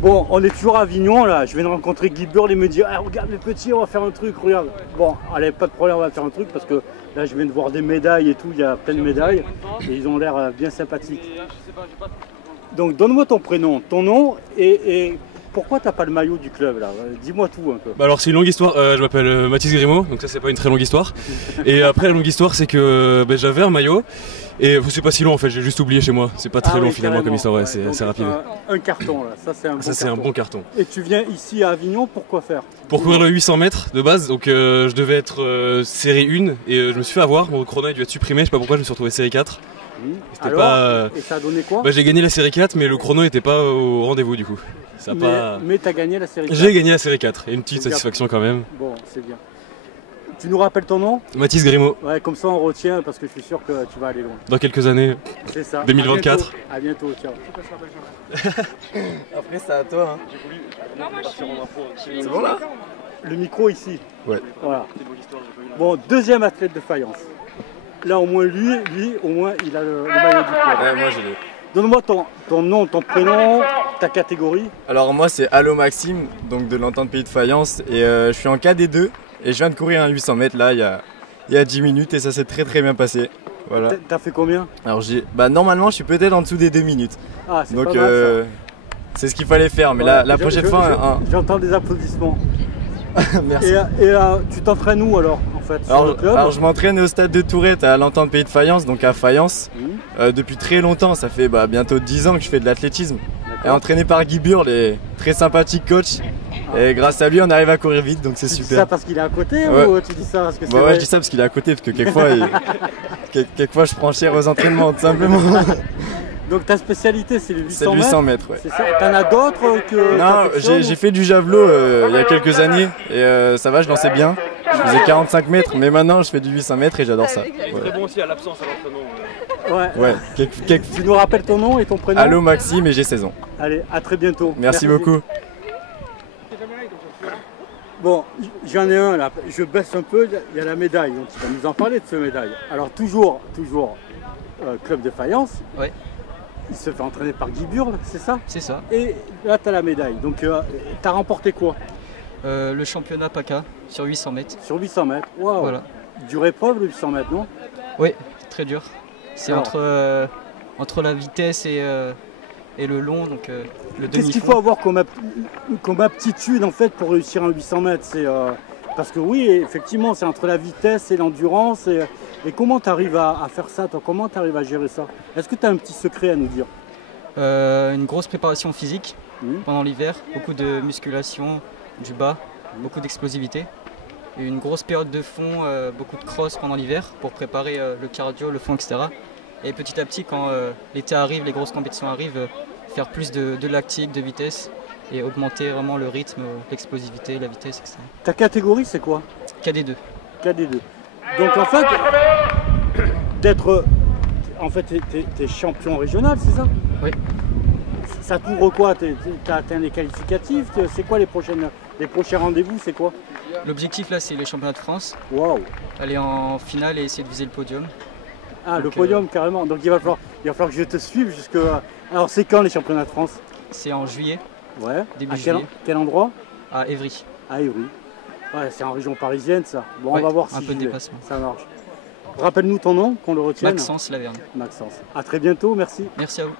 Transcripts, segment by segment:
Bon, on est toujours à Avignon là, je viens de rencontrer Guy Burle et me dire ah, regarde les petits, on va faire un truc, regarde. Bon, allez, pas de problème, on va faire un truc parce que là je viens de voir des médailles et tout, il y a plein de médailles et ils ont l'air bien sympathiques. Donc donne-moi ton prénom, ton nom et pourquoi t'as pas le maillot du club là? Dis-moi tout un peu. Bah alors c'est une longue histoire, je m'appelle Mathis Grimaud, donc ça c'est pas une très longue histoire. Et après la longue histoire c'est que j'avais un maillot et c'est pas si long en fait, j'ai juste oublié chez moi. C'est pas très long finalement comme histoire, ouais, c'est assez rapide. Un carton là, ça c'est un bon carton. Ça c'est un bon carton. Et tu viens ici à Avignon pour quoi faire? Pour courir le 800 mètres de base, donc je devais être série 1 et je me suis fait avoir, mon chrono a dû être supprimé, je sais pas pourquoi je me suis retrouvé série 4. Alors, et ça a donné quoi? J'ai gagné la série 4 mais le chrono n'était pas au rendez-vous du coup. Mais t'as gagné la série 4. J'ai gagné la série 4 et une petite satisfaction quand même. Bon, c'est bien. Tu nous rappelles ton nom? Mathis Grimaud. Ouais, comme ça on retient parce que je suis sûr que tu vas aller loin. Dans quelques années. C'est ça. 2024. À bientôt, ciao. Après c'est à toi. Hein. J'ai voulu. Non, moi je suis. C'est bon là? Le micro ici. Ouais. Voilà. Bon, deuxième athlète de faïence. Là au moins lui au moins il a le maillot du club. Ouais, moi je l'ai. Donne-moi ton nom, ton prénom, ta catégorie. Alors moi c'est Allo Maxime, donc de l'entente Pays de Faïence et je suis en KD2 et je viens de courir un 800 mètres là il y a 10 minutes et ça s'est très bien passé. Voilà. T'as fait combien? Alors normalement je suis peut-être en dessous des 2 minutes. Ah, c'est donc pas mal, ça. C'est ce qu'il fallait faire mais ouais, la prochaine fois... J'entends des applaudissements. Merci. Et tu t'entraînes où alors en fait? Sur le club? Alors je m'entraîne au stade de Tourette à l'entente Pays de Faïence, donc à Faïence. Depuis très longtemps, ça fait bientôt 10 ans que je fais de l'athlétisme. Et entraîné par Guy Burle, très sympathique coach. Et grâce à lui on arrive à courir vite, donc c'est super. Tu dis ça parce qu'il est à côté ou tu dis ça parce que c'est ouais, je dis ça parce qu'il est à côté, parce que quelquefois je prends cher aux entraînements tout simplement. Donc ta spécialité c'est le 800 mètres? C'est le 800 mètres, ouais. C'est ça. T'en as d'autres que... Non, j'ai fait du javelot il y a quelques années et ça va, je lançais bien. Je faisais 45 mètres, mais maintenant je fais du 800 mètres et j'adore ça. C'est très bon aussi à l'absence à l'entraînement. Ouais. Tu nous rappelles ton nom et ton prénom? Allo Maxime et j'ai 16 ans. Allez, à très bientôt. Merci beaucoup. Bon, j'en ai un là, je baisse un peu, il y a la médaille, donc tu vas nous en parler de cette médaille. Alors toujours club de faïence. Ouais. Il se fait entraîner par Guy Burle, c'est ça? C'est ça. Et là, tu as la médaille. Donc, tu as remporté quoi? Le championnat PACA sur 800 mètres. Sur 800 mètres, waouh! Voilà. Dure épreuve, le 800 mètres, non? Oui, très dur. C'est entre la vitesse et le long, donc le demi-fond. Qu'est-ce qu'il faut avoir comme aptitude en fait pour réussir un 800 mètres? Parce que oui, effectivement, c'est entre la vitesse et l'endurance. Et comment tu arrives à faire ça, toi? Comment tu arrives à gérer ça? Est-ce que tu as un petit secret à nous dire? Une grosse préparation physique pendant l'hiver, beaucoup de musculation, du bas, beaucoup d'explosivité. Et une grosse période de fond, beaucoup de cross pendant l'hiver pour préparer le cardio, le fond, etc. Et petit à petit, quand l'été arrive, les grosses compétitions arrivent, faire plus de lactique, de vitesse et augmenter vraiment le rythme, l'explosivité, la vitesse, etc. Ta catégorie, c'est quoi? KD2. KD2. Donc en fait, t'es champion régional, c'est ça? Oui. Ça t'ouvre quoi? T'as atteint les qualificatifs? C'est quoi les prochains rendez-vous? C'est quoi? L'objectif là, c'est les championnats de France. Waouh! Aller en finale et essayer de viser le podium. Ah, donc, le podium carrément. Donc il va falloir que je te suive jusque. Alors c'est quand les championnats de France? C'est en juillet. Ouais. Début juillet. Quel endroit? À Évry. À Évry. Ouais, c'est en région parisienne ça. Bon, ouais, on va voir si un peu de déplacement. Ça marche. Rappelle-nous ton nom, qu'on le retienne. Maxence Laverne. Maxence. À très bientôt, merci. Merci à vous.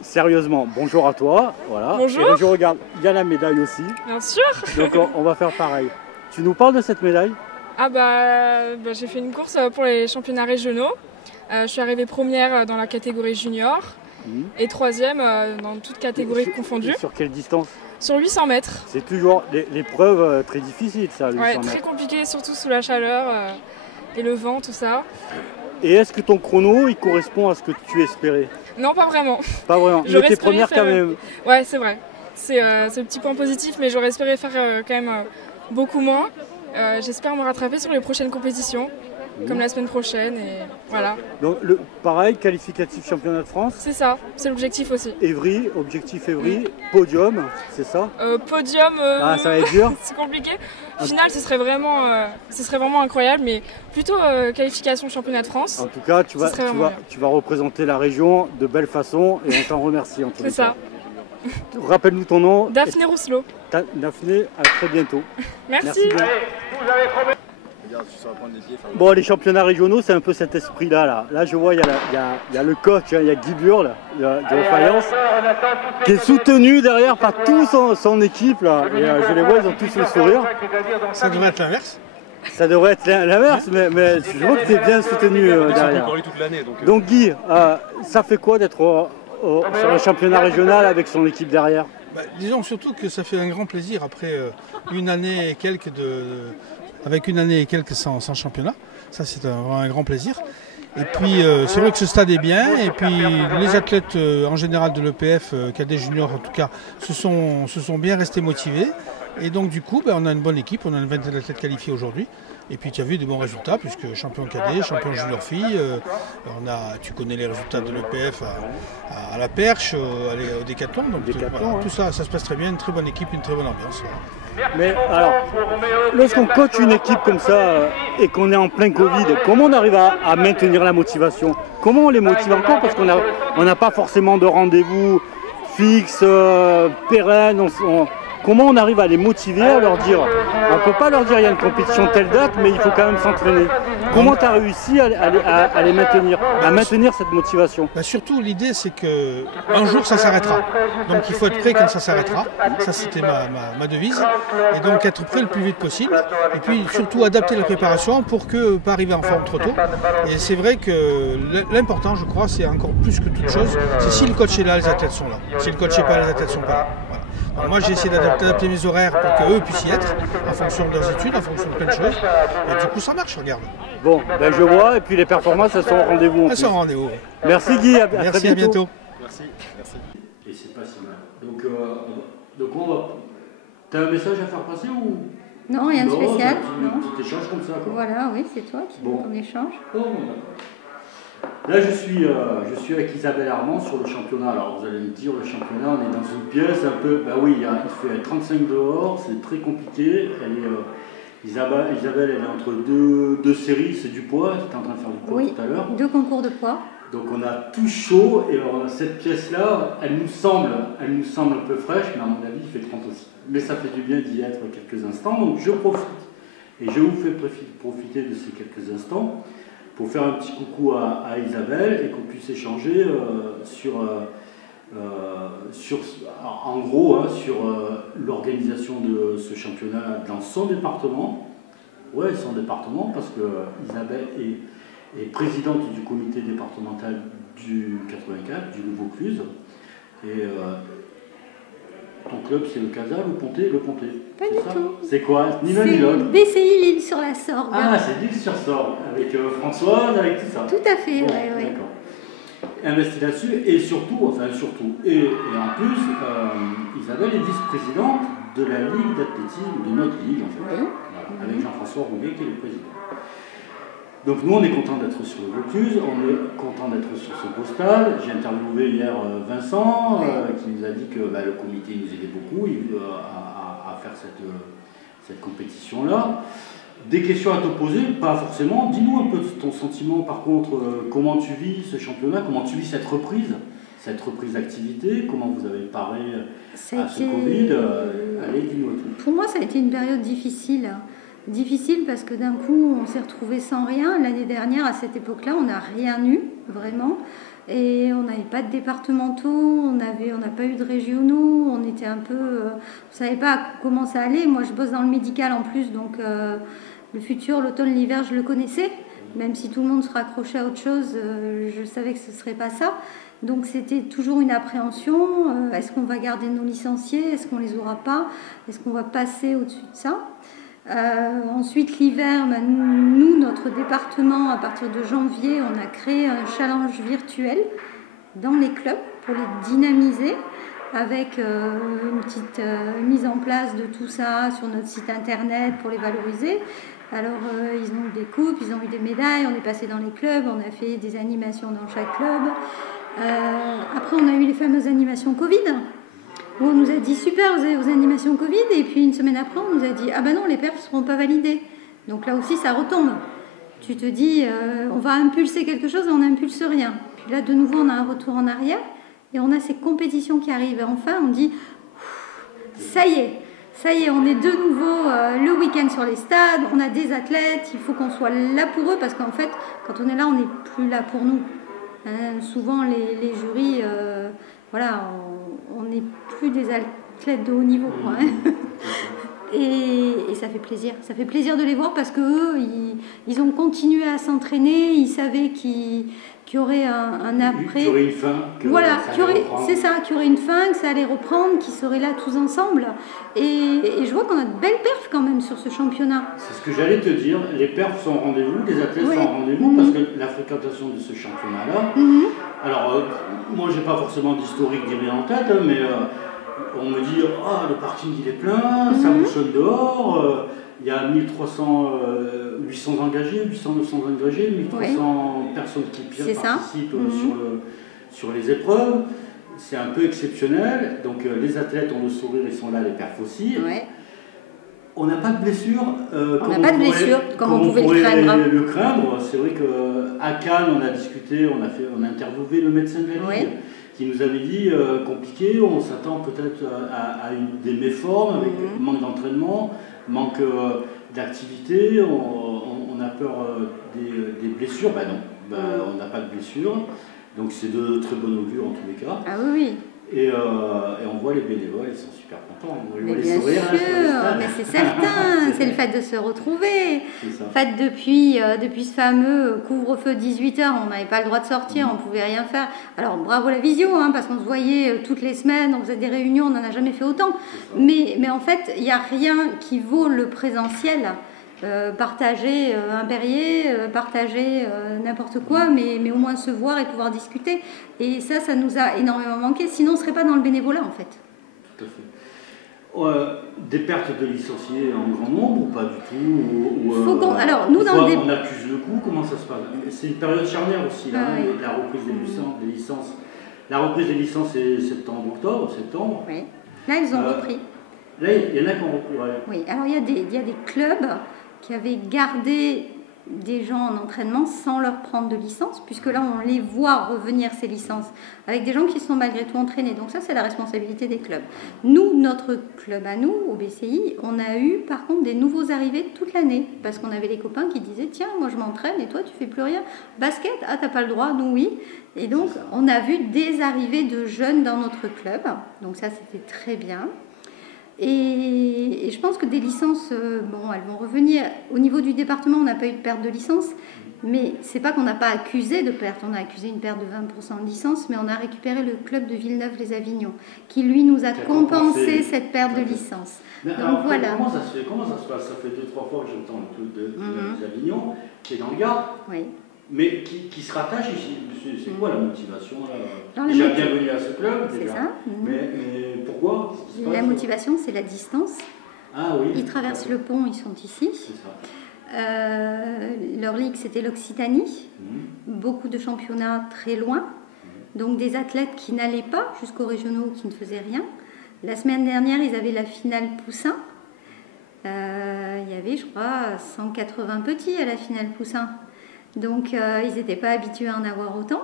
Sérieusement, bonjour à toi. Voilà. Bonjour. Et je regarde, il y a la médaille aussi. Bien sûr. Donc on va faire pareil. Tu nous parles de cette médaille? Ah j'ai fait une course pour les championnats régionaux. Je suis arrivée première dans la catégorie junior et troisième dans toute catégorie confondue. Sur quelle distance? Sur 800 mètres. C'est toujours l'épreuve très difficile ça, 800 ouais, mètres. très compliqué, surtout sous la chaleur et le vent, tout ça. Et est-ce que ton chrono il correspond à ce que tu espérais? Non, pas vraiment. Pas vraiment. Mais t'es première quand même. Ouais, c'est vrai. C'est le petit point positif, mais j'aurais espéré faire quand même beaucoup moins. J'espère me rattraper sur les prochaines compétitions. comme la semaine prochaine. Et voilà. Donc pareil, qualificatif championnat de France. C'est ça, c'est l'objectif aussi. Évry, objectif Évry, podium, c'est ça? Podium, ah, ça va être dur. c'est compliqué. Final, ce serait vraiment incroyable, mais plutôt qualification championnat de France. En tout cas, tu vas représenter la région de belle façon et on t'en remercie en tout cas. C'est ça. Rappelle-nous ton nom. Daphné Rousselot. Daphné, à très bientôt. Merci bien. Bon, les championnats régionaux, c'est un peu cet esprit-là. Là, je vois, il y a le coach, il y a Guy Burle de Fayence, qui est soutenu derrière par toute son équipe. Là. Et, je les vois, ils ont tous le sourire. Ça devrait être l'inverse. Ça devrait être l'inverse, mais je vois que tu es bien soutenu derrière. Toute l'année, donc Guy, ça fait quoi d'être sur le championnat régional avec son équipe derrière? Disons surtout que ça fait un grand plaisir après une année et quelques avec une année et quelques sans championnat. Ça c'est un grand plaisir. Et puis c'est vrai que ce stade est bien et puis les athlètes en général de l'EPF, cadets juniors en tout cas, se sont bien restés motivés. Et donc du coup on a une bonne équipe, on a une vingtaine d'athlètes qualifiés aujourd'hui. Et puis tu as vu de bons résultats puisque champion cadet, champion junior fille, tu connais les résultats de l'EPF à la Perche, au Décathlon. Donc voilà, tout ça se passe très bien, une très bonne équipe, une très bonne ambiance. Mais alors, lorsqu'on coach une équipe comme ça et qu'on est en plein Covid, comment on arrive à maintenir la motivation? Comment on les motive encore? Parce qu'on n'a pas forcément de rendez-vous fixe, pérenne. Comment on arrive à les motiver, à leur dire, on ne peut pas leur dire il y a une compétition telle date, mais il faut quand même s'entraîner. Comment tu as réussi à les maintenir, à maintenir cette motivation? Surtout l'idée c'est qu'un jour ça s'arrêtera. Donc il faut être prêt quand ça s'arrêtera. Ça c'était ma devise. Et donc être prêt le plus vite possible. Et puis surtout adapter la préparation pour ne pas arriver en forme trop tôt. Et c'est vrai que l'important je crois c'est encore plus que toute chose, c'est si le coach est là, les athlètes sont là. Si le coach n'est pas là, les athlètes sont pas là. Voilà. Alors moi j'ai essayé d'adapter mes horaires pour qu'eux puissent y être en fonction de leurs études, en fonction de plein de choses. Et du coup ça marche, regarde. Bon, je vois, et puis les performances elles sont au rendez-vous. Elles sont au rendez-vous. Merci Guy, à Merci, très bientôt. Merci. Et c'est pas si mal. Donc on va... T'as un message à faire passer ou... Non, rien de spécial. Un petit échange comme ça quoi. Voilà, oui, c'est toi qui fais ton échange. Là, je suis avec Isabelle Armand sur le championnat. Alors, vous allez me dire, le championnat, on est dans une pièce un peu... Ben oui, il fait 35 dehors, c'est très compliqué. Isabelle, elle est entre deux séries, c'est du poids. Tu étais en train de faire du poids tout à l'heure. 2 concours de poids. Donc, on a tout chaud. Et alors, cette pièce-là, elle nous semble un peu fraîche, mais à mon avis, il fait 30 aussi. Mais ça fait du bien d'y être quelques instants. Donc, je profite. Et je vous fais profiter de ces quelques instants pour faire un petit coucou à Isabelle et qu'on puisse échanger sur l'organisation de ce championnat dans son département. Oui, son département, parce que Isabelle est présidente du comité départemental du 84, du Nouveau-Cluse. Et ton club, c'est le Casal ou Pontet? Le Pontet. Pas du tout. C'est quoi? Ni l'un ni l'autre. BCI L'Île-sur-la-Sorgue. Ah, c'est l'Île-sur-Sorgue, avec Françoise, avec tout ça. Tout à fait, oui. D'accord. Investi là-dessus, et surtout, et en plus, Isabelle est vice-présidente de la Ligue d'athlétisme, de notre ligue, en fait. Oui. Voilà, avec Jean-François Roulet, qui est le président. Donc nous, on est content d'être sur le Vaucluse, on est content d'être sur ce beau stade. J'ai interviewé hier Vincent, qui nous a dit que le comité nous aidait beaucoup à faire cette compétition-là. Des questions à te poser, pas forcément. Dis-nous un peu ton sentiment, par contre, comment tu vis ce championnat, comment tu vis cette reprise d'activité, comment vous avez paré à ce Covid. Allez, dis-nous tout. Pour moi, ça a été une période difficile. Difficile parce que d'un coup, on s'est retrouvé sans rien. L'année dernière, à cette époque-là, on n'a rien eu, vraiment. Et on n'avait pas de départementaux, on n'a pas eu de régionaux, on était un peu... on ne savait pas comment ça allait. Moi, je bosse dans le médical en plus, donc le futur, l'automne, l'hiver, je le connaissais. Même si tout le monde se raccrochait à autre chose, je savais que ce ne serait pas ça. Donc c'était toujours une appréhension. Est-ce qu'on va garder nos licenciés? Est-ce qu'on ne les aura pas? Est-ce qu'on va passer au-dessus de ça? Ensuite l'hiver, nous, notre département, à partir de janvier, on a créé un challenge virtuel dans les clubs pour les dynamiser. avec une petite mise en place de tout ça sur notre site internet pour les valoriser. Alors, ils ont eu des coupes, ils ont eu des médailles, on est passé dans les clubs, on a fait des animations dans chaque club. Après, on a eu les fameuses animations Covid, où on nous a dit super, vous avez vos animations Covid, et puis une semaine après, on nous a dit ah ben non, les perfs ne seront pas validés. Donc là aussi, ça retombe. Tu te dis, on va impulser quelque chose et on n'impulse rien. Puis là, de nouveau, on a un retour en arrière, et on a ces compétitions qui arrivent. Et enfin, on dit, ça y est, on est de nouveau le week-end sur les stades, on a des athlètes, il faut qu'on soit là pour eux, parce qu'en fait, quand on est là, on n'est plus là pour nous. Souvent, les jurys, voilà, on n'est plus des athlètes de haut niveau, quoi, hein. Et ça fait plaisir de les voir parce qu'eux, ils ont continué à s'entraîner, ils savaient qu'il y aurait un après. Qu'il y aurait une fin. Voilà, c'est ça, qu'il y aurait une fin, que ça allait reprendre, qu'ils seraient là tous ensemble. Et je vois qu'on a de belles perfs quand même sur ce championnat. C'est ce que j'allais te dire, les perfs sont au rendez-vous, les athlètes sont au rendez-vous, parce que la fréquentation de ce championnat-là, alors moi j'ai pas forcément d'historique ni rien en tête, hein, mais on me dit ah le parking il est plein, ça bouchonne dehors, il y a 800 engagés, 900 engagés, 1300 personnes qui participent sur les épreuves. C'est un peu exceptionnel, donc les athlètes ont le sourire, ils sont là, les perfs aussi. Ouais. On n'a pas de blessure. Comme on pouvait le craindre. C'est vrai qu'à Cannes, on a discuté, on a interviewé le médecin de la Ligue qui nous avait dit compliqué, on s'attend peut-être à des méformes, avec manque d'entraînement, manque d'activité, on a peur des blessures. Ben non, on n'a pas de blessure. Donc c'est de très bon augure en tous les cas. Ah oui. Et on voit les bénévoles, ils sont super contents. Mais bien sûr, mais c'est certain, c'est le fait de se retrouver. En fait, depuis ce fameux couvre-feu 18h, on n'avait pas le droit de sortir, on ne pouvait rien faire. Alors bravo la visio, hein, parce qu'on se voyait toutes les semaines, on faisait des réunions, on n'en a jamais fait autant. Mais en fait, il n'y a rien qui vaut le présentiel. Partager un Perrier, partager n'importe quoi, mais au moins se voir et pouvoir discuter. Et ça nous a énormément manqué, sinon on ne serait pas dans le bénévolat en fait. Tout à fait. Des pertes de licenciés en grand nombre ou pas du tout alors, nous, on accuse le coup, comment ça se passe? C'est une période charnière aussi, là, la reprise des licences. La reprise des licences, c'est septembre. Oui, là ils ont repris. Là, il y en a qui ont repris, Oui, alors il y a des clubs qui avaient gardé des gens en entraînement sans leur prendre de licence, puisque là on les voit revenir ces licences avec des gens qui sont malgré tout entraînés. Donc ça c'est la responsabilité des clubs. Nous, notre club à nous, au BCI, on a eu par contre des nouveaux arrivés toute l'année, parce qu'on avait les copains qui disaient tiens moi je m'entraîne et toi tu fais plus rien. Basket, ah t'as pas le droit, nous oui. Et donc on a vu des arrivées de jeunes dans notre club, donc ça c'était très bien. Et je pense que des licences, elles vont revenir. Au niveau du département, on n'a pas eu de perte de licence, mais c'est pas qu'on n'a pas accusé de perte. On a accusé une perte de 20% de licence, mais on a récupéré le club de Villeneuve-les-Avignon, qui lui nous a compensé cette perte de licence. Donc alors, voilà. Comment ça se passe? Ça fait 2-3 fois que j'entends le club de Villeneuve-les-Avignon, qui est dans le Gard. Oui. Mais qui se rattache ici. C'est quoi la motivation là? Déjà bienvenue à ce club. C'est ça. Mais pourquoi? La motivation, c'est la distance. Ah oui. Ils traversent le pont, ils sont ici. C'est ça. Leur ligue, c'était l'Occitanie. Beaucoup de championnats très loin. Donc des athlètes qui n'allaient pas jusqu'aux régionaux, qui ne faisaient rien. La semaine dernière, ils avaient la finale Poussin. Il y avait, je crois, 180 petits à la finale Poussin. Donc ils n'étaient pas habitués à en avoir autant.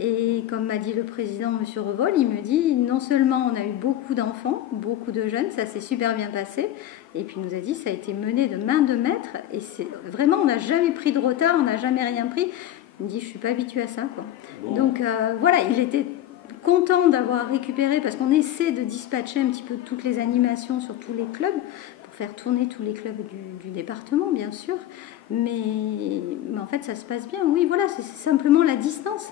Et comme m'a dit le président, M. Revol, il me dit non seulement on a eu beaucoup d'enfants, beaucoup de jeunes, ça s'est super bien passé, et puis il nous a dit ça a été mené de main de maître, et c'est vraiment on n'a jamais pris de retard, on n'a jamais rien pris. Il me dit je ne suis pas habitué à ça, quoi. Bon. Donc voilà, il était content d'avoir récupéré, parce qu'on essaie de dispatcher un petit peu toutes les animations sur tous les clubs, pour faire tourner tous les clubs du département, bien sûr. Mais en fait, ça se passe bien. Oui, voilà, c'est simplement la distance.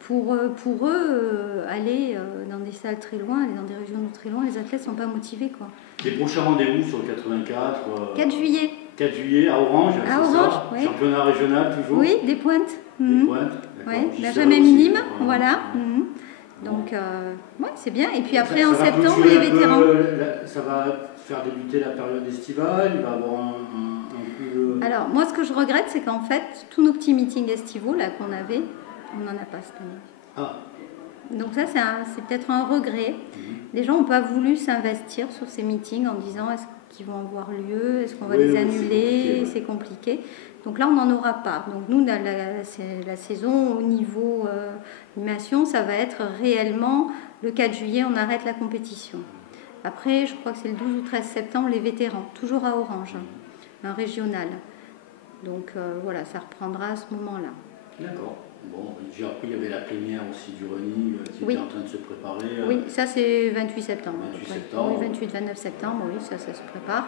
Pour eux, aller dans des salles très loin, aller dans des régions très loin, les athlètes ne sont pas motivés, quoi. Les prochains rendez-vous sur le 84 4 juillet. 4 juillet à Orange, c'est ça, oui. Championnat régional toujours. Oui, des pointes. Des pointes, oui, Benjamin minime, voilà. Donc, ouais, c'est bien. Et puis après, en septembre, les vétérans. Ça va faire débuter la période estivale, il va avoir un peu... Alors, moi, ce que je regrette, c'est qu'en fait, tous nos petits meetings estivaux là qu'on avait, on n'en a pas cette année. Ah. Donc ça, c'est peut-être un regret. Les gens n'ont pas voulu s'investir sur ces meetings en disant est-ce qu'ils vont avoir lieu, est-ce qu'on va les annuler, c'est compliqué. Donc là, on n'en aura pas. Donc nous, la saison au niveau animation, ça va être réellement le 4 juillet, on arrête la compétition. Après, je crois que c'est le 12 ou 13 septembre, les vétérans, toujours à Orange, un régional. Donc voilà, ça reprendra à ce moment-là. D'accord. Bon, après, il y avait la plénière aussi du running qui était en train de se préparer. Oui, ça c'est 28 septembre. 28 septembre. Oui, 28-29 septembre, oui, ça se prépare.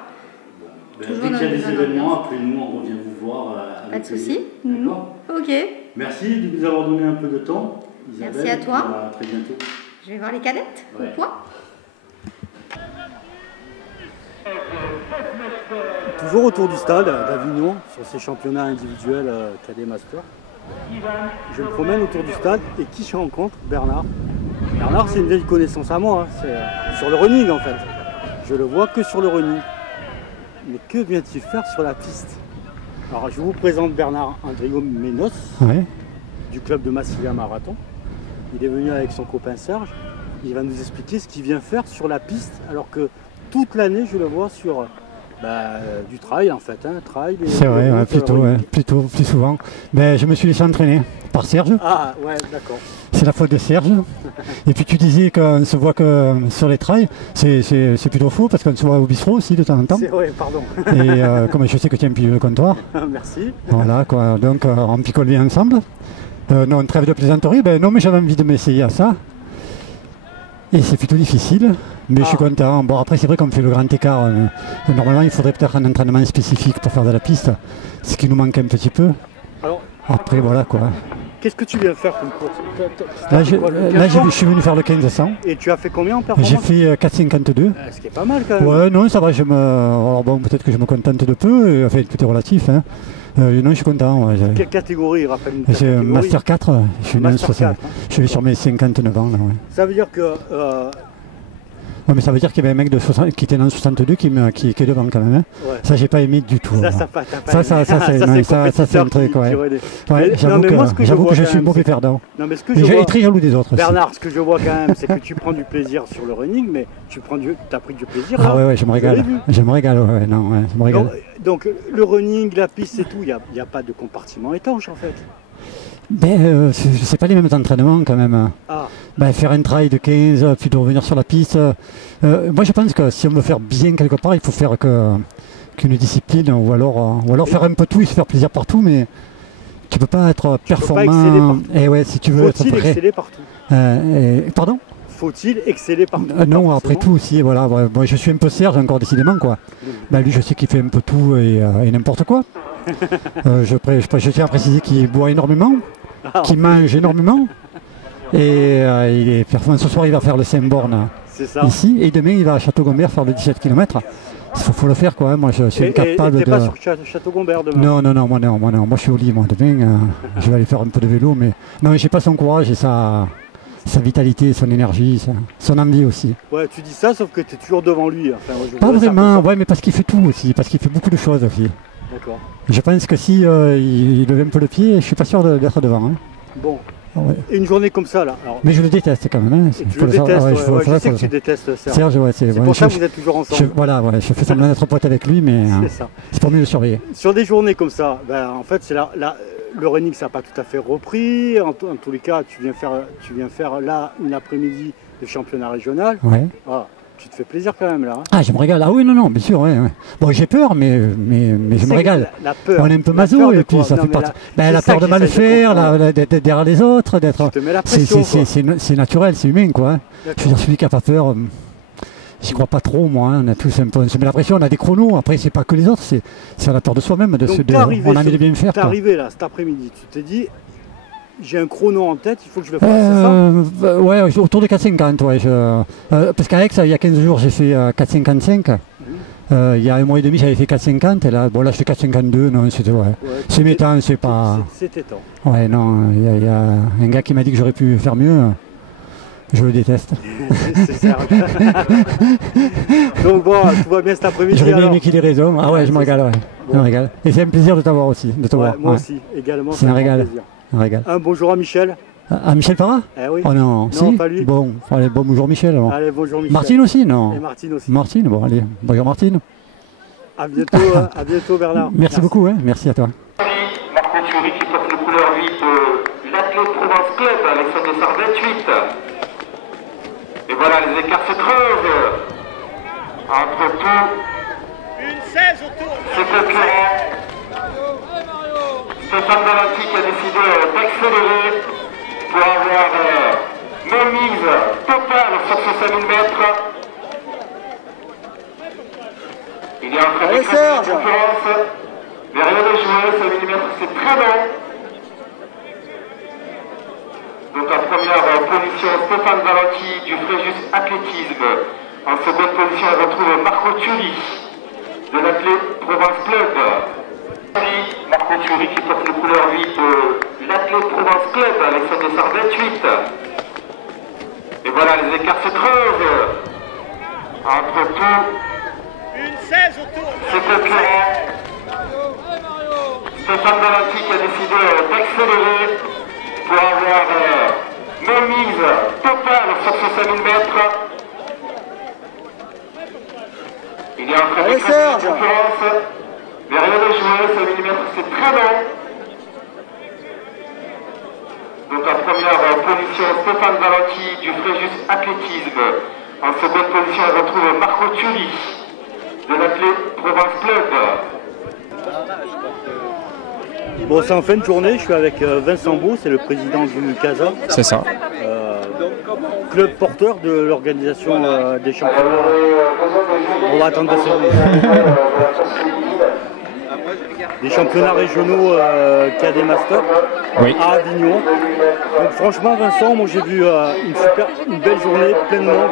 Dès qu'il y a des événements, après nous, on revient vous voir. Pas de souci. D'accord. Ok. Merci de nous avoir donné un peu de temps, Isabelle. Merci à toi. À très bientôt. Je vais voir les cadettes. Au poids. Toujours autour du stade d'Avignon, sur ces championnats individuels cadet master. Je me promène autour du stade et qui je rencontre? Bernard. Bernard, c'est une vieille connaissance à moi, hein. C'est sur le running en fait. Je le vois que sur le running. Mais que vient-il faire sur la piste? Alors je vous présente Bernard Andrio Ménos, du club de Massilia Marathon. Il est venu avec son copain Serge. Il va nous expliquer ce qu'il vient faire sur la piste alors que toute l'année je le vois sur du trail en fait. Trail c'est vrai, plutôt plus souvent. Je me suis laissé entraîner par Serge. Ah ouais, d'accord. C'est la faute de Serge. Et puis tu disais qu'on ne se voit que sur les trails. C'est plutôt faux parce qu'on se voit au bistrot aussi de temps en temps. Oui, pardon. Et comme je sais que tu aimes plus le comptoir. Merci. Voilà quoi, donc on picole bien ensemble. Non, trêve de plaisanterie, non mais j'avais envie de m'essayer à ça. Et c'est plutôt difficile, mais je suis content. Bon après c'est vrai qu'on fait le grand écart. Normalement il faudrait peut-être un entraînement spécifique pour faire de la piste, ce qui nous manque un petit peu. Alors, après voilà quoi. Qu'est-ce que tu viens faire comme course? Là je suis venu faire le 1500. Et tu as fait combien en performance? J'ai fait 4,52. Ce qui est pas mal quand même. Ouais non ça va, alors bon peut-être que je me contente de peu, enfin tout est relatif. Hein. Non je suis content. Ouais, quelle catégorie? Rappelle-nous. C'est Master 4, je suis, je suis sur mes 59 ans. Là, ouais. Ça veut dire que... Ouais, mais ça veut dire qu'il y avait un mec de 60, qui était dans 62 qui est devant quand même. Hein. Ouais. Ça, j'ai pas aimé du tout. Ça c'est un truc. J'avoue que je suis mauvais perdant. Non, mais ce que je vois, très jaloux des autres. Bernard, aussi. ce que je vois quand même, c'est que tu prends du plaisir sur le running, mais tu as pris du plaisir. Ah ouais, je me régale. Je me régale, je me régale. Donc, le running, la piste et tout, il n'y a pas de compartiment étanche en fait. C'est pas les mêmes entraînements quand même. Faire un trail de 15, puis de revenir sur la piste. Moi je pense que si on veut faire bien quelque part, il faut faire qu'une discipline ou alors faire un peu tout et se faire plaisir partout, mais tu peux pas être performant. Et ouais, si tu veux Faut-il exceller partout? Pardon? Faut-il exceller partout? Non, après tout aussi, voilà. Moi je suis un peu Serge encore décidément quoi. Lui je sais qu'il fait un peu tout et n'importe quoi. Je tiens à préciser qu'il boit énormément, qu'il mange énormément. Et il est performant. Ce soir, il va faire le Saint-Born ici. Et demain, il va à Château-Gombert faire le 17 km. Il faut le faire, quoi. Moi, je suis incapable de. T'es pas sur Château-Gombert demain? Non. Moi, je suis au lit. Moi, demain, je vais aller faire un peu de vélo. Mais non, j'ai pas son courage et sa vitalité, son énergie, son envie aussi. Ouais, tu dis ça, sauf que tu es toujours devant lui. Enfin, pas vraiment, mais parce qu'il fait tout aussi. Parce qu'il fait beaucoup de choses aussi. D'accord. Je pense que si il lève un peu le pied, je suis pas sûr d'être devant. Hein. Bon. Et une journée comme ça là. Alors... Mais je le déteste quand même. Hein. Tu le détestes, je sais que tu détestes Serge. C'est pour ça que vous êtes toujours ensemble. Je fais semblant d'être pote avec lui, mais c'est pour mieux le surveiller. Sur des journées comme ça, en fait c'est le running ça n'a pas tout à fait repris. En tous les cas, tu viens faire là une après-midi de championnat régional. Ouais. Voilà. Tu te fais plaisir quand même là. Hein. Ah, je me régale. Ah oui, non, bien sûr. Ouais. Bon, j'ai peur, mais je me régale. La peur. On est un peu maso et puis ça fait partie. La peur de mal faire, d'être derrière les autres, d'être. C'est naturel, c'est humain, quoi. Hein. Je veux dire, celui qui n'a pas peur, j'y crois pas trop, moi. Hein. On a tous un peu. On se met la pression, on a des chronos. Après, c'est pas que les autres, c'est la peur de soi-même. On a envie de bien faire. T'es arrivé là, cet après-midi. Tu t'es dit. J'ai un chrono en tête, il faut que je le fasse, c'est ça? Ouais, autour de 4,50, ouais. Parce qu'à Aix, il y a 15 jours, j'ai fait 4,55. Il y a un mois et demi, j'avais fait 4,50. Et là, je fais 4,52. Non, c'est mes temps, c'est pas... C'était temps. Ouais, non, il y a un gars qui m'a dit que j'aurais pu faire mieux. Je le déteste. C'est ça. Donc bon, tout va bien cet après-midi. J'aurais bien aimé qu'il ait raison. Ah ouais, je me régale, ouais. Je me régale. Et c'est un plaisir de t'avoir aussi, de te voir. Moi aussi, également. C'est un régal. plaisir. Un régal. Un bonjour à Michel. Ah, Michel Parra? Oui. Oh non, Non, si. pas lui. Bon, allez, bonjour Michel alors. Allez, bonjour Michel. Martine aussi, non? Et Martine aussi. Martine, bon allez, bonjour Martine. À bientôt Bernard. Merci beaucoup, hein. Merci à toi. Marco Thury qui porte le couleur 8 de l'Athlète Provence Club, Alexandre Dessart 28. Et voilà, les écarts se creusent entre tous ses concurrents. Stéphane Valenti qui a décidé d'accélérer pour avoir même mise totale sur ces 5000 mètres. Il est en train de créer une concurrence, mais rien n'est joué, 5000 mètres c'est très long. Donc en première position, Stéphane Valenti du Fréjus Athlétisme. En seconde position, on retrouve Marco Thury de l'Athlète Provence Club. Marco Thury qui porte le couleur 8 de l'Athlète Provence Club, Alexandre Dessart 28. Et voilà, les écarts se creusent entre tous ses concurrents. Stéphane Valenti qui a décidé d'accélérer pour avoir même mise totale sur ces 5000 mètres. Il est en train de créer une concurrence, mais rien n'est joué, 5000 mètres c'est très long. Donc en première position, Stéphane Valenti du Fréjus Athlétisme. En seconde position, on retrouve Marco Thury de l'Athlète Provence Club. Bon, c'est en fin de journée, je suis avec Vincent Beau, c'est le président du CASA. C'est ça. Club porteur de l'organisation des championnats. On va attendre de des championnats régionaux cadet master à Avignon. Donc franchement Vincent, moi j'ai vu une belle journée, plein de monde,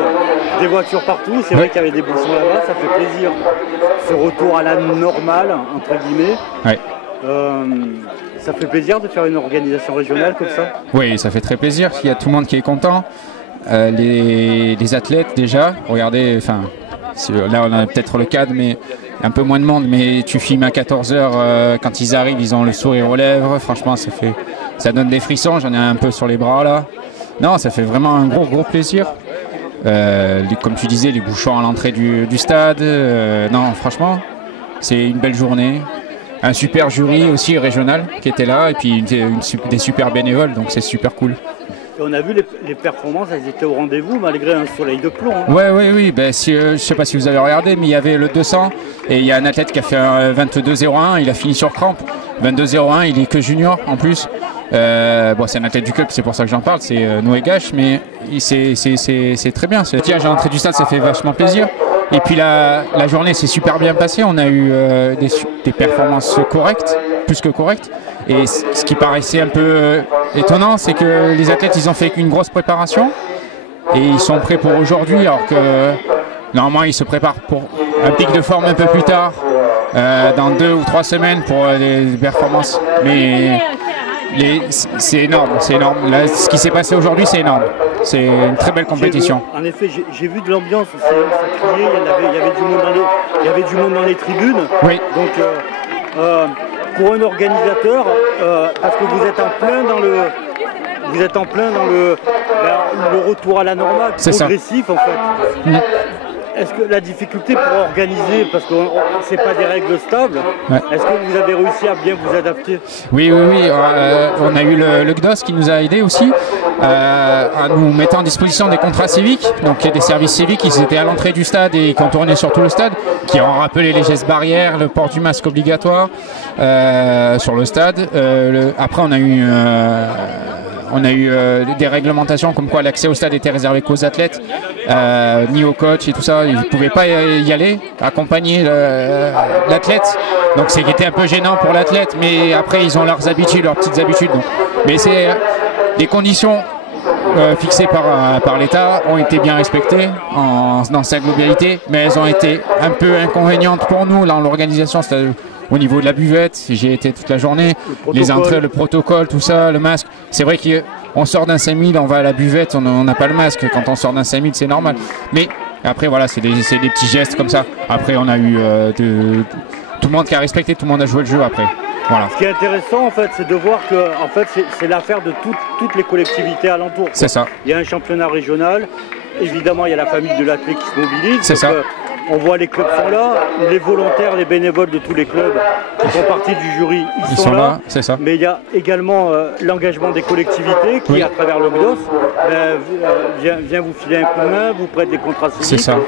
des voitures partout, c'est vrai qu'il y avait des bouchons là-bas, ça fait plaisir. Ce retour à la normale, entre guillemets. Ouais. Ça fait plaisir de faire une organisation régionale comme ça? Oui, ça fait très plaisir, il y a tout le monde qui est content. Les athlètes déjà, regardez, enfin là on a peut-être le cadre, mais un peu moins de monde, mais tu filmes à 14h, quand ils arrivent, ils ont le sourire aux lèvres, franchement ça donne des frissons, j'en ai un peu sur les bras là. Non, ça fait vraiment un gros plaisir. Comme tu disais, les bouchons à l'entrée du stade, non franchement, c'est une belle journée. Un super jury aussi régional qui était là, et puis des super bénévoles, donc c'est super cool. Et on a vu les performances, elles étaient au rendez-vous malgré un soleil de plomb. Hein. Oui. Ben, je ne sais pas si vous avez regardé, mais il y avait le 200 et il y a un athlète qui a fait un 22,01, il a fini sur crampe. 22,01, il est que junior en plus. Bon, c'est un athlète du club, c'est pour ça que j'en parle, c'est Noé Gache, mais c'est très bien. Tiens, j'ai l'entrée du stade, ça fait vachement plaisir. Et puis la journée s'est super bien passée, on a eu des performances correctes, plus que correctes. Et ce qui paraissait un peu étonnant, c'est que les athlètes, ils ont fait qu'une grosse préparation et ils sont prêts pour aujourd'hui, alors que normalement ils se préparent pour un pic de forme un peu plus tard, dans 2 ou 3 semaines pour les performances. Mais c'est énorme, c'est énorme. Là, ce qui s'est passé aujourd'hui, c'est énorme. C'est une très belle compétition. En effet, j'ai vu de l'ambiance aussi, ça criait, il y avait du monde dans les tribunes. Oui. Donc pour un organisateur, parce que vous êtes en plein dans le retour à la normale, progressif en fait. Est-ce que la difficulté pour organiser, parce que c'est pas des règles stables, est-ce que vous avez réussi à bien vous adapter? Oui. On a eu le GDOS qui nous a aidés aussi à nous mettre en disposition des contrats civiques, donc des services civiques qui étaient à l'entrée du stade et qui ont tourné sur tout le stade, qui ont rappelé les gestes barrières, le port du masque obligatoire sur le stade. Après, on a eu des réglementations comme quoi l'accès au stade était réservé qu'aux athlètes, ni aux coachs et tout ça. Ils ne pouvaient pas y aller, accompagner l'athlète. Donc c'était un peu gênant pour l'athlète, mais après ils ont leurs habitudes, leurs petites habitudes. Donc. Mais c'est des conditions fixées par l'État ont été bien respectées dans sa globalité, mais elles ont été un peu inconvénientes pour nous dans l'organisation. Au niveau de la buvette, j'ai été toute la journée, les entrées, le protocole, tout ça, le masque. C'est vrai que on sort d'un 5000, on va à la buvette, on n'a pas le masque. Quand on sort d'un 5000, c'est normal. Mais après, voilà, c'est des petits gestes comme ça. Après, on a eu tout le monde qui a respecté, tout le monde a joué le jeu après. Voilà. Ce qui est intéressant, en fait, c'est de voir que en fait, c'est l'affaire de toutes les collectivités alentours. C'est ça. Il y a un championnat régional. Évidemment, il y a la famille de l'athlète qui se mobilise. C'est ça. On voit les clubs sont là, les volontaires, les bénévoles de tous les clubs qui font partie du jury, ils sont là. C'est ça. Mais il y a également l'engagement des collectivités qui, à travers le GDOS, vient vous filer un coup de main, vous prête des contrats civiques. C'est ça.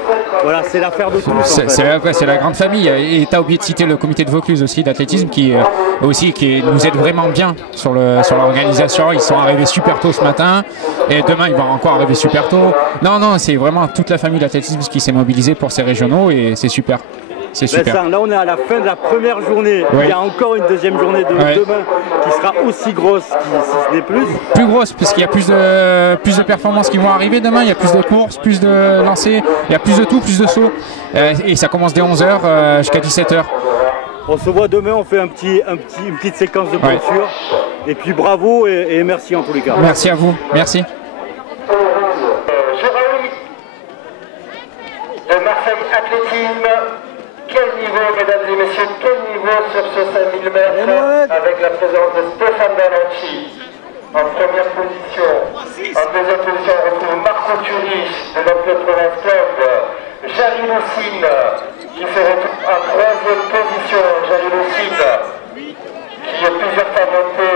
Voilà, c'est l'affaire de tous. C'est la grande famille. Et tu as oublié de citer le comité de Vaucluse aussi d'athlétisme qui nous aide vraiment bien sur l'organisation. Ils sont arrivés super tôt ce matin et demain ils vont encore arriver super tôt. Non, c'est vraiment toute la famille d'athlétisme qui s'est mobilisée pour ces régionaux et c'est super. C'est super. Ça, là on est à la fin de la première journée. Oui. Il y a encore une deuxième journée de demain qui sera aussi grosse, si ce n'est plus. Plus grosse, puisqu'il y a plus de performances qui vont arriver demain. Il y a plus de courses, plus de lancers, il y a plus de tout, plus de sauts. Et ça commence dès 11h jusqu'à 17h. On se voit demain, on fait une petite séquence de clôture. Et puis bravo et merci en tous les cas. Merci à vous, merci. De Marseille Athlétisme, quel niveau, mesdames et messieurs, quel niveau sur ce 5000 mètres avec la présence de Stéphane Balanci en première position. En deuxième position, on retrouve Marco Turich de notre Provence Club, Jari Lucine qui se retrouve en troisième position, Jari Lucine qui est plusieurs fois monté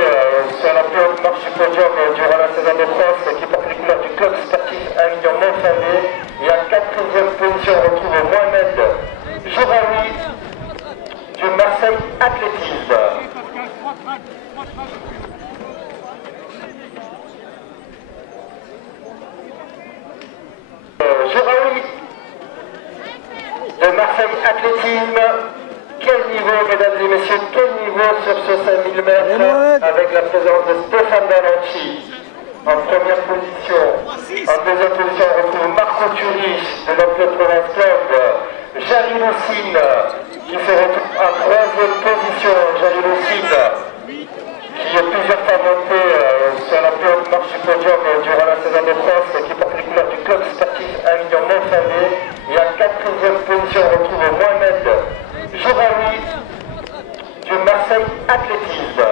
sur la plus haute marche du podium durant la saison de France, qui porte les couleurs du club sportif Avignon Montfavet. Et en quatrième position, on retrouve Mohamed Jouraoui du Marseille Athlétisme. Jouraoui de Marseille Athlétisme. Quel niveau, mesdames et messieurs, quel niveau sur ce 5000 mètres avec la présence de Stéphane Balanci en première position. En deuxième position, on retrouve Marco Turich de notre Provence Club, Jari Lucine qui se retrouve en troisième position, Jari Lucine qui est plusieurs fois monté sur la plus haute marche du podium durant la saison de France, qui porte les couleurs du club sportif Avignon Montfavet. Et en quatrième position, on retrouve Mohamed Jouraoui du Marseille Athlétisme.